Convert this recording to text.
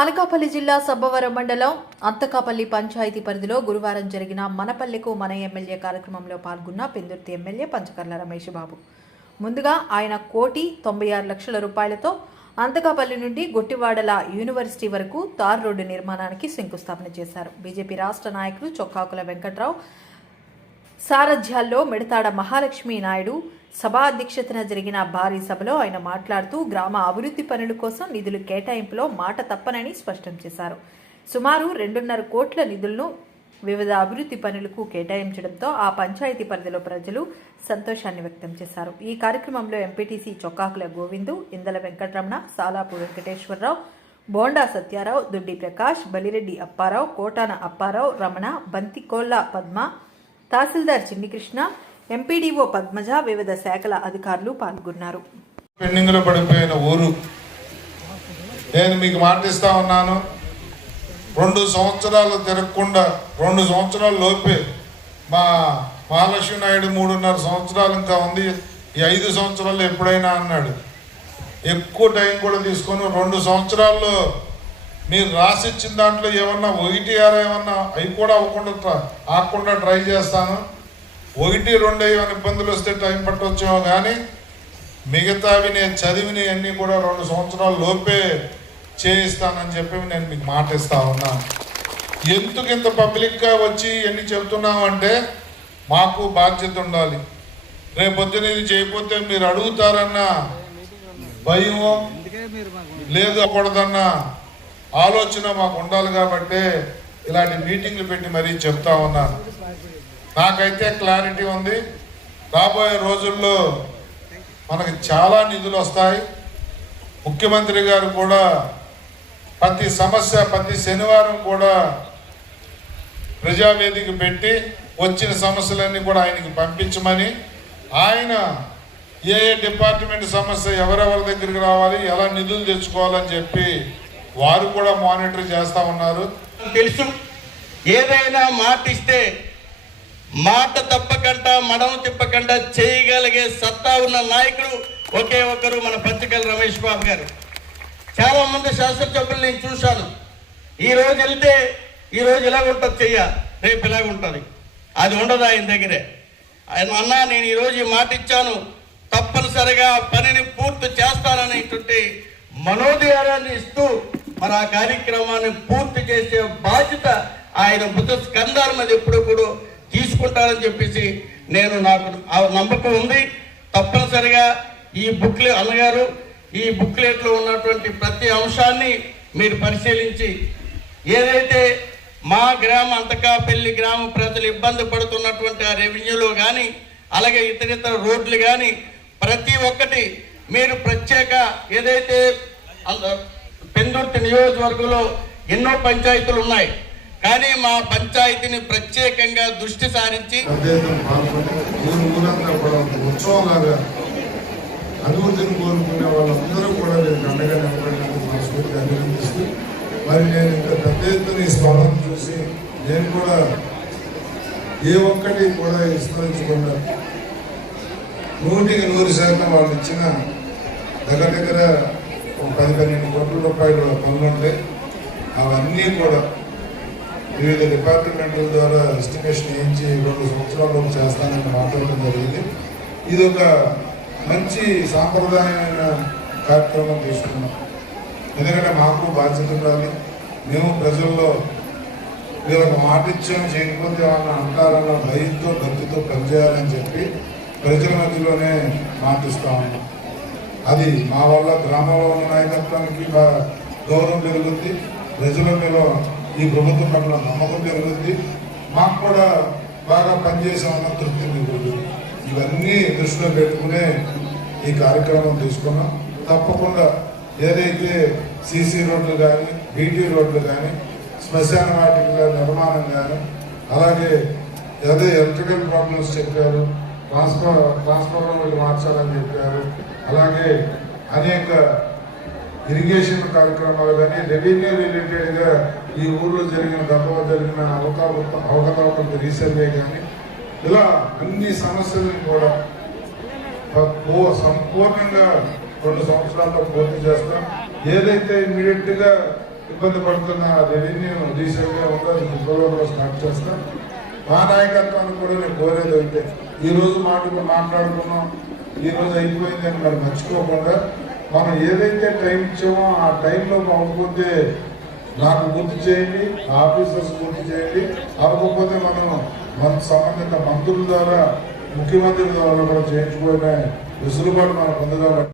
అనకాపల్లి జిల్లా సబ్బవరం మండలం అంతకాపల్లి పంచాయతీ పరిధిలో గురువారం జరిగిన మనపల్లెకు మన ఎమ్మెల్యే కార్యక్రమంలో పాల్గొన్న పెందుర్తి ఎమ్మెల్యే పంచకర్ల రమేష్ బాబు. ముందుగా ఆయన కోటి తొంభై ఆరు లక్షల రూపాయలతో అంతకాపల్లి నుండి గొట్టివాడల యూనివర్సిటీ వరకు తార్ రోడ్డు నిర్మాణానికి శంకుస్థాపన చేశారు. బీజేపీ రాష్ట్ర నాయకులు చొక్కాకుల వెంకట్రావు సారథ్యాల్లో మిడతాడ మహాలక్ష్మి నాయుడు సభా అధ్యక్షతన జరిగిన భారీ సభలో ఆయన మాట్లాడుతూ గ్రామ అభివృద్ధి పనుల కోసం నిధులు కేటాయింపులో మాట తప్పనని స్పష్టం చేశారు. సుమారు రెండున్నర కోట్ల నిధులను వివిధ అభివృద్ధి పనులకు కేటాయించడంతో ఆ పంచాయతీ పరిధిలో ప్రజలు సంతోషాన్ని వ్యక్తం చేశారు. ఈ కార్యక్రమంలో ఎంపీటీసీ చొక్కాకుల గోవిందు ఇందల వెంకటరమణ సాలాపు వెంకటేశ్వరరావు బోండా సత్యారావు దుడ్డి ప్రకాష్ బలిరెడ్డి అప్పారావు కోటాన అప్పారావు రమణ బంతికోళ్ళ పద్మ తహసీల్దార్ చిన్నికృష్ణ ఎంపీడీఓ పద్మజ వివిధ శాఖల అధికారులు పాల్గొన్నారు. పెండింగ్లో పడిపోయిన ఊరు. నేను మీకు మాటిస్తా ఉన్నాను. రెండు సంవత్సరాలు తిరగకుండా రెండు సంవత్సరాల లోపే మా మహాలక్ష్మి నాయుడు మూడున్నర సంవత్సరాలు ఇంకా ఉంది. ఈ ఐదు సంవత్సరాలు ఎప్పుడైనా అన్నాడు. ఎక్కువ టైం కూడా తీసుకొని రెండు సంవత్సరాల్లో మీరు రాసిచ్చిన దాంట్లో ఏమన్నా ఒకటి ఆరు ఏమన్నా అవి కూడా అవ్వకుండా ఆకుండా ట్రై చేస్తాను. ఒకటి రెండు ఏమైనా ఇబ్బందులు వస్తే టైం పట్టవచ్చేమో కానీ మిగతావి నేను చదివినవి అన్నీ కూడా రెండు సంవత్సరాల లోపే చేయిస్తానని చెప్పి నేను మీకు మాట ఇస్తా ఉన్నాను ఎందుకు ఇంత పబ్లిక్గా వచ్చి ఎన్ని చెబుతున్నామంటే మాకు బాధ్యత ఉండాలి. రేపొద్దున ఇది చేయకపోతే మీరు అడుగుతారన్న భయం లేదు అవ్వకూడదన్న ఆలోచన మాకు ఉండాలి కాబట్టి ఇలాంటి మీటింగ్లు పెట్టి మరీ చెప్తా ఉన్నాను. నాకైతే క్లారిటీ ఉంది. రాబోయే రోజుల్లో మనకి చాలా నిధులు వస్తాయి. ముఖ్యమంత్రి గారు కూడా ప్రతి సమస్య ప్రతి శనివారం కూడా ప్రజావేదిక పెట్టి వచ్చిన సమస్యలన్నీ కూడా ఆయనకి పంపించమని ఆయన ఏ ఏ డిపార్ట్మెంట్ సమస్య ఎవరెవరి దగ్గరికి రావాలి ఎలా నిధులు తెచ్చుకోవాలని చెప్పి వారు కూడా మానిటర్ చేస్తా ఉన్నారు. తెలుసు. ఏదైనా మాట ఇస్తే మాట తప్పకుండా మడమ తిప్పకుండా చేయగలిగే సత్తా ఉన్న నాయకుడు ఒకే ఒకరు మన పంచకల్ రమేష్ బాబు గారు. చాలా మంది శాస్త్రసభ్యులు నేను చూశాను. ఈ రోజు వెళ్తే ఈ రోజు ఇలాగ ఉంటుంది చెయ్య రేపు ఇలాగ ఉంటుంది. అది ఉండదు ఆయన దగ్గరే. ఆయన అన్నా నేను ఈరోజు ఈ మాట ఇచ్చాను. తప్పనిసరిగా పనిని పూర్తి చేస్తాననేటువంటి మనోధైర్యాన్ని ఇస్తూ మరి ఆ కార్యక్రమాన్ని పూర్తి చేసే బాధ్యత ఆయన బుద్ధ స్కందాల మీద ఎప్పుడు కూడా తీసుకుంటారని చెప్పేసి నేను నాకు ఆ నమ్మకం ఉంది. తప్పనిసరిగా ఈ బుక్లే అన్నగారు ఈ బుక్లెట్లో ఉన్నటువంటి ప్రతి అంశాన్ని మీరు పరిశీలించి ఏదైతే మా గ్రామ అంతకాపల్లి గ్రామ ప్రజలు ఇబ్బంది పడుతున్నటువంటి ఆ రెవెన్యూలో కానీ అలాగే ఇతరితర రోడ్లు కానీ ప్రతి ఒక్కటి మీరు ప్రత్యేక ఏదైతే అంద- పెందుర్తి నియోజకవర్గంలో ఎన్నో పంచాయతీలు ఉన్నాయి. కానీ మా పంచాయతీని ప్రత్యేకంగా దృష్టి సారించి అధ్యయనం అభివృద్ధిని కోరుకునే వాళ్ళందరూ కూడా నేను అండగా నిలబడినందుకు మనస్ఫూర్తిగా అభినందిస్తూ మరి నేను ఇంత పెద్ద ఎత్తున ఈ స్పందన చూసి నేను కూడా ఏ ఒక్కటి కూడా విస్మరించకుండా నూటికి నూరు శాతం వాళ్ళు ఇచ్చిన దగ్గర దగ్గర ఒక పది పన్నెండు కోట్ల రూపాయల పనులు ఉంటాయి అన్నీ కూడా వివిధ డిపార్ట్మెంట్ల ద్వారా ఎస్టిమేషన్ వేయించి రెండు సంవత్సరాల్లో చేస్తానని మాట్లాడడం జరిగింది. ఇది ఒక మంచి సాంప్రదాయమైన కార్యక్రమం తీసుకున్నాం. ఎందుకంటే మాకు బాధ్యత ఉండాలి. మేము ప్రజల్లో వీళ్ళకి మాట ఇచ్చాము చేయకపోతే ఏమన్నా అంటారన్న భయంతో భక్తితో పనిచేయాలని చెప్పి ప్రజల మధ్యలోనే మాటిస్తా ఉన్నాం. అది మా వల్ల గ్రామంలో ఉన్న నాయకత్వానికి గౌరవం పెరుగుద్ది. ప్రజల మీద ఈ ప్రభుత్వం పట్ల నమ్మకం పెరుగుతుంది. మాకు కూడా బాగా పనిచేసామన్న తృప్తి మిగులుతుంది ఇవన్నీ దృష్టిలో పెట్టుకునే ఈ కార్యక్రమం తీసుకున్నాం. తప్పకుండా ఏదైతే సీసీ రోడ్లు కానీ బీటీ రోడ్లు కానీ శ్మశాన వాటికి నిర్మాణం కానీ అలాగే అదే ఎలక్ట్రికల్ ప్రాబ్లమ్స్ చెప్పారు ట్రాన్స్ఫర్ ట్రాన్స్ఫార్మర్లు మార్చాలని చెప్పారు అలాగే అనేక ఇరిగేషన్ కార్యక్రమాలు కానీ రెవెన్యూ రిలేటెడ్గా ఈ ఊర్లో జరిగిన గతంలో జరిగిన అవకాశ అవకతవకలకు రీసర్వే కానీ ఇలా అన్ని సమస్యలను కూడా సంపూర్ణంగా రెండు సంవత్సరాల్లో పూర్తి చేస్తాం. ఏదైతే ఇమ్మీడియట్గా ఇబ్బంది పడుతున్న రెవెన్యూ రీసెంట్గా ఉందో అది ఫిబ్రవరిలో స్టార్ట్ చేస్తాం. మా నాయకత్వాన్ని కూడా నేను కోరేది అయితే ఈరోజు మాట మాట్లాడుకున్నాం. ఈ రోజు అయిపోయింది అని మరి మర్చిపోకుండా మనం ఏదైతే టైం ఇచ్చామో ఆ టైంలో అవ్వకపోతే నాకు గుర్తు చేయండి ఆఫీసర్స్ గుర్తు చేయండి. అవ్వకపోతే మనం మన సంబంధిత మంత్రుల ద్వారా ముఖ్యమంత్రి ద్వారా కూడా చేయించుకునే వెసులుబాటు మనకు ఉంది కాబట్టి